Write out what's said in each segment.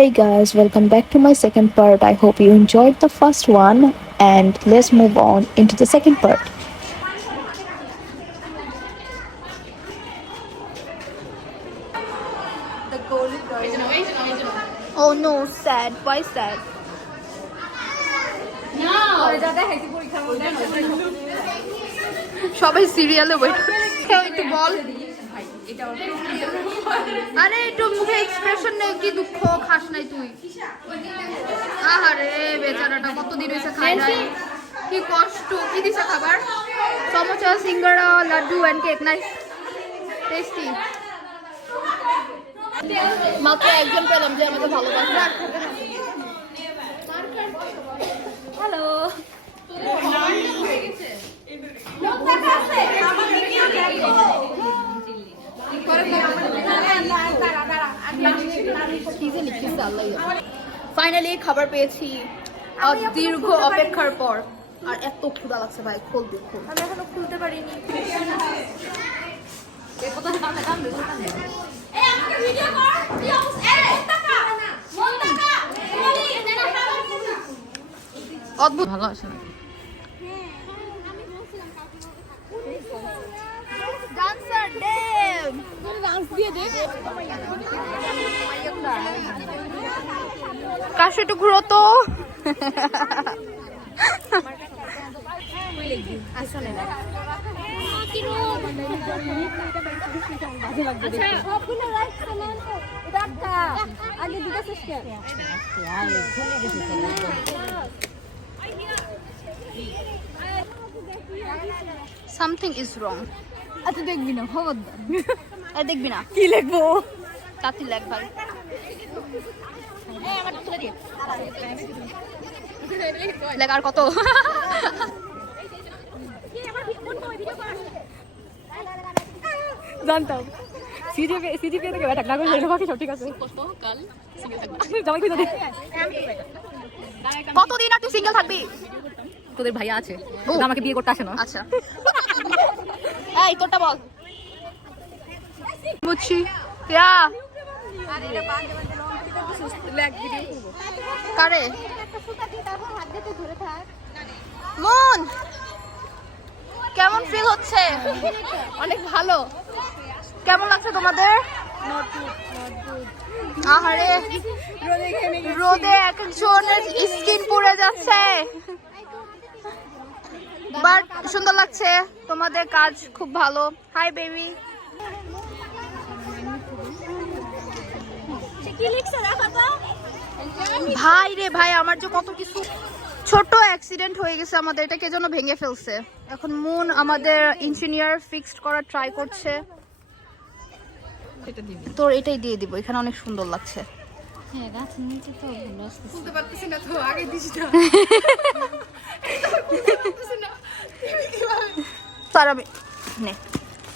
Hey guys, welcome back to my second part. I hope you enjoyed the first one and let's move on into the second part. Oh no, sad. Why sad? সবাই সিরিয়ালে wait একটু বল আরে একটু মুখে expression নেই কি দুঃখ খাস নাই তুই আহারে বেচারাটা কতদিন হয়েছে খাই নাই কি কষ্ট কি দিছে খাবার samosa singara laddu and cake nice tasty মাত্র একজন পেলাম যে আমাকে ভালোবাসে হ্যালো ফাইনালি খাবার পেয়েছি দীর্ঘ অপেক্ষার পর আর এত ক্ষুধা লাগছে ভাই খোল দেখো আমি এখনো খুলতে পারিনি অদ্ভুত ভালো আসে না ডান্সার ডেম ডান্স দিয়ে দে কাশ একটু ঘুরো তো something is wrong আচ্ছা দেখবি না খবরদার আর দেখবি না কি লিখবো তাতি লেখ ভাই লেখ আর কত জানতাম সিজিপি থেকে ব্যাটাক না করে বাকি সব ঠিক আছে কতদিন আর তুই সিঙ্গেল থাকবি তোদের ভাইয়া আছে আমাকে বিয়ে করতে আসে না আচ্ছা এই তোরটা বল বুঝছি ইয়া কারে মন কেমন ফিল হচ্ছে অনেক ভালো কেমন লাগছে তোমাদের আহারে রোদে এক একজনের স্কিন পুড়ে যাচ্ছে বাট সুন্দর লাগছে তোমাদের কাজ খুব ভালো হাই বেবি ভাই রে ভাই আমার যে কত কিছু ছোট অ্যাক্সিডেন্ট হয়ে গেছে আমাদের এটাকে যেন ভেঙে ফেলছে এখন মুন আমাদের ইঞ্জিনিয়ার ফিক্সড করার ট্রাই করছে তোর এটাই দিয়ে দিব এখানে অনেক সুন্দর লাগছে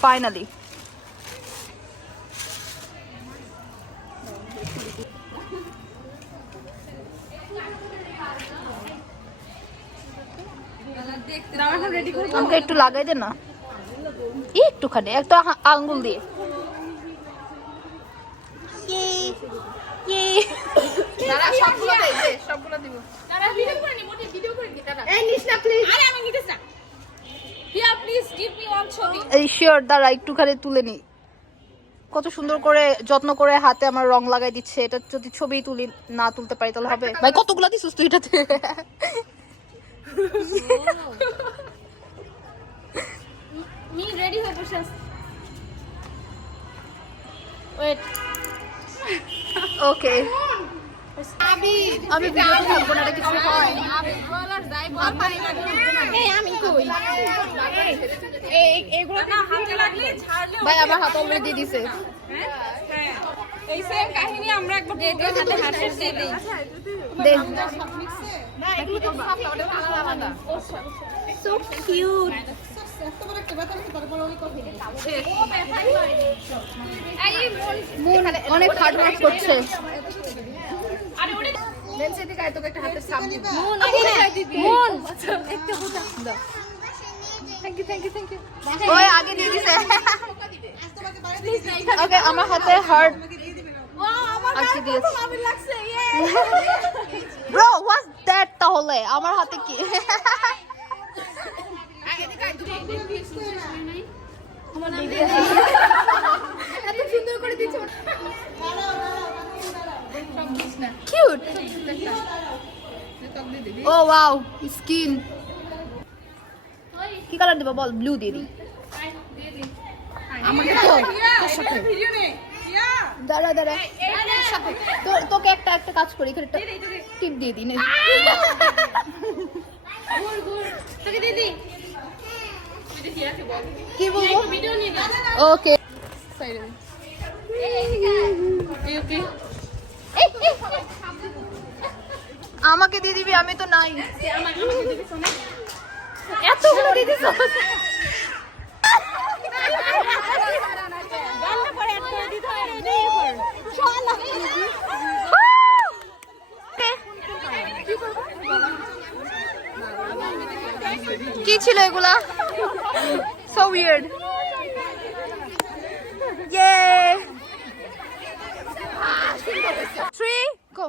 ফাইনালি আমাকে একটু লাগাই দে না একটুখানি একটা আঙ্গুল দিয়ে দাঁড়া একটুখানি তুলে নি কত সুন্দর করে যত্ন করে হাতে আমার রং লাগাই দিচ্ছে এটা যদি ছবি তুলি না তুলতে পারি তাহলে হবে ভাই কতগুলা দিছিস তুই এটাতে মি রেডি হয়ে বসে আছি ওয়েট ওকে আমি ভিডিওতে থাকবো না এটা কিছু হয় আমি কই এগুলো না হাতে লাগলে ছাড়লে ভাই আমার হাত অলরেডি দিয়ে দিছে হ্যাঁ এই সেম কাহিনী আমরা একবার হাতে হাতে দিয়ে দেই দেখ না এগুলো তো সাপটা ওটা আলাদা সো কিউট অনেক হার্ড ওয়ার্ক করছে ওই আগে দিয়ে দিছে ওকে আমার হাতে হার্ড আজকে দিয়েছে ব্রো হোয়াটস দ্যাট তাহলে আমার হাতে কি এত সুন্দর করে দিচ্ছ কিউট ও ওয়াও স্কিন কি কালার দেবো বল ব্লু দিয়ে দিই আমাকে তো দাঁড়া দাঁড়া তোকে একটা একটা কাজ করি এখানে একটা টিপ দিয়ে দিই না কি বলবো ওকে আমাকে দিয়ে দিবি আমি তো নাই এতগুলো দিয়ে দিস কি ছিল এগুলা so weird yay 3 go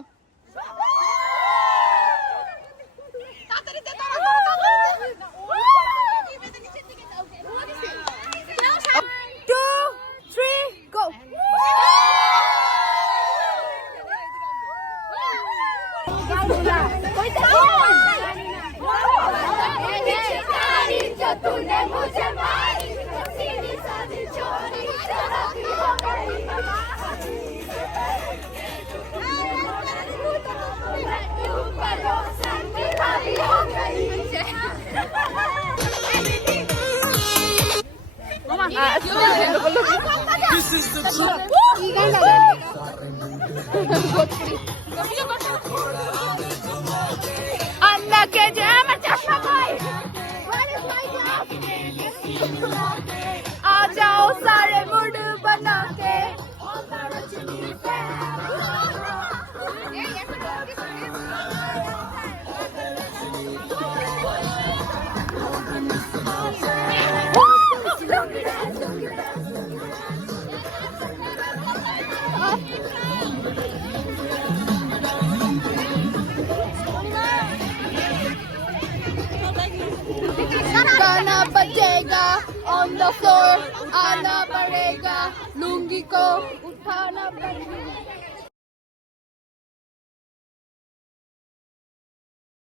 तूने मुझे मारी सीधी साधी छोरी This is the truth. Anna ke jama chashma bhai. Where is my glass? आ जाओ सारे मूड बना के गाना बजेगा on the floor आना पड़ेगा लुंगी को उठाना पड़ेगा